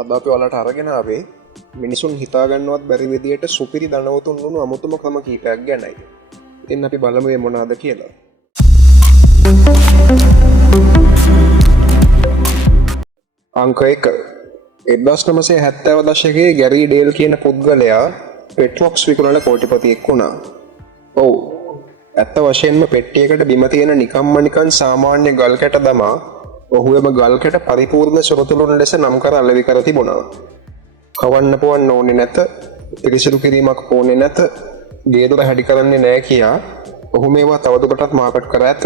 අද අපි ඔයාලට අරගෙන ආවේ මිනිසුන් හිතාගන්නවත් බැරි විදියට සුපිරි ධනවතුන් වුණු අමුතුම ක්‍රම කීපයක් ගැනයි. ඉතින් අපි බලමු මේ මොනවාද කියලා. අංක 1. 1970 දශකයේ ගැරි ඩේල් කියන පුද්ගලයා පෙට්‍රොක්ස් විකුණන කෝටිපතියෙක් වුණා. ඔව්. ඇත්ත වශයෙන්ම පෙට්ටියකට බිම තියෙන නිකන් සාමාන්‍ය ගල් කැට දමා ඔහු එම ගල් කැට පරිපූර්ණ සොරතුරුන් ලෙස නම් කර අලෙවි කර තිබුණා. කවන්න පුවන්න ඕනේ නැත, පිරිසිදු කිරීමක් ඕනේ නැත, ගේදොර හැඩි කරන්නේ නැහැ කියා ඔහු මේවා තවදුරටත් මාකට් කර ඇත.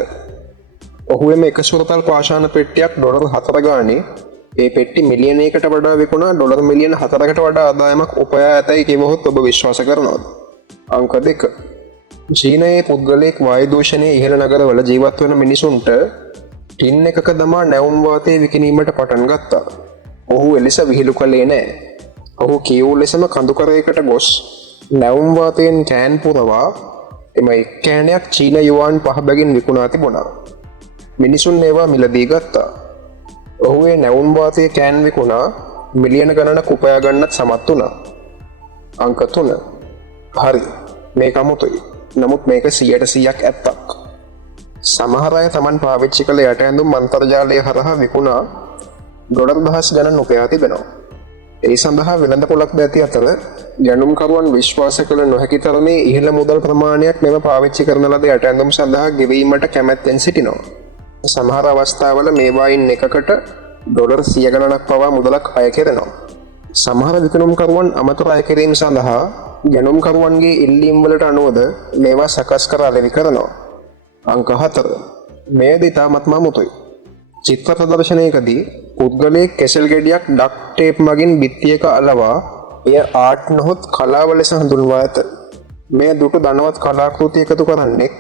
ඔහු එම එක සුරතල් පාෂාණ පෙට්ටියක් ඩොලර් 4 ගානේ ඒ පෙට්ටි මිලියනයකට වඩා විකුණා ඩොලර් මිලියන 4කට වඩා ආදායමක් උපයා ඇතැයි කිවහොත් ඔබ විශ්වාස කරනවද? අංක 2. චීනයේ පුද්ගලයෙක් වායු දූෂණයේ ඉහළ නගරවල ජීවත් වන මිනිසුන්ට ටින් එකක දමා නැවුම් වාතය විකිණීමට පටන් ගත්තා. ඔහු එලෙස විහිළු කළේ නෑ. ඔහු කියවූ ලෙසම කඳුකරයකට ගොස් නැවුම් වාතයෙන් කෑන් පුරවා එම එක් කෑනයක් චීන යුවාන් 5 බැගින් විකුණා තිබුණා. මිනිසුන් ඒවා මිලදී ගත්තා. ඔහු ඒ නැවුම් වාතය කෑන් විකුණා මිලියන ගණනක් උපයා ගන්නත් සමත් වුණා. අංක 3. හරි. මේක අමුතුයි. නමුත් මේක 100%ක් ඇත්තක්. සමහර අය Taman පාවිච්චි කළ යට ඇඳුම් අන්තර්ජාලය හරහා විකුණා ඩොලර් දහස් ගණන් උපයා තිබෙනවා. ඒ සඳහා වෙළඳපොළක් ද ඇති අතර ගැනුම්කරුවන් විශ්වාස කළ නොහැකි තරමේ ඉහළ මුදල් ප්‍රමාණයක් මෙම පාවිච්චි කරන ලද යට ඇඳුම් සඳහා ගෙවීමට කැමැත්තෙන් සිටිනවා. සමහර අවස්ථාවල මේවායින් එකකට ඩොලර් 100 ගණනක් පවා මුදලක් අය කෙරෙනවා. සමහර විකුණුම්කරුවන් අමතර අය කිරීම සඳහා ගැනුම්කරුවන්ගේ ඉල්ලීම් වලට අනුවද මේවා සකස් කර අලෙවි කරනවා. අංක 4. මෙය ඉතාමත්ම අමුතුයි. චිත්‍ර ප්‍රදර්ශනයකදී පුද්ගලයෙක් කෙසෙල් ගෙඩියක් ඩක්ට් ටේප් මගින් බිත්තියක අලවා එය ආර්ට් නොහොත් කලාව ලෙස හඳුන්වා ඇත. මෙය දුටු ධනවත් කලාකෘති එකතු කරන්නෙක්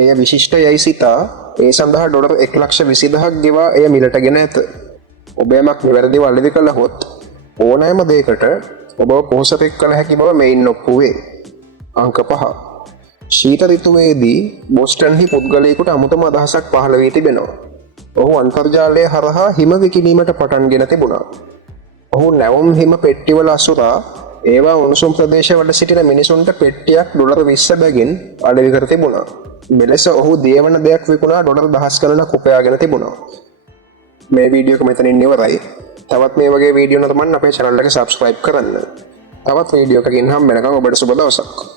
එය විශිෂ්ට යයි සිතා ඒ සඳහා ඩොලර් 1,20,000ක් ගෙවා එය මිලට ගෙන ඇත. ඔබ යමක් නිවැරදිව අලෙවි කළහොත් ඕනෑම දෙයකට ඔබ පොහොසතෙක් කළ හැකි බව මෙයින් ඔප්පු වේ. අංක 5. ශීත ඍතුවේදී බොස්ටන්හි පුද්ගලයෙකුට අමුතම අදහසක් පහළ වී තිබෙනවා. ඔහු අන්තර්ජාලය හරහා හිම විකිණීමට පටන් ගෙන තිබුණා. ඔහු නැවුම් හිම පෙට්ටිවල අසුරා ඒවා උණුසුම් ප්‍රදේශවල සිටින මිනිසුන්ට පෙට්ටියක් ඩොලර් 20 බැගින් අලෙවි කර තිබුණා. මෙලෙස ඔහු දේවන දෙයක් විකුණා ඩොලර් දහස් ගණනක් උපයාගෙන තිබුණා. මේ වීඩියෝ එක මෙතනින් ඉවරයි. තවත් මේ වගේ වීඩියෝ නැතමන් අපේ channel එක subscribe කරන්න. තවත් වීඩියෝ එකකින් හම්බ වෙනකම් ඔබට සුබ දවසක්.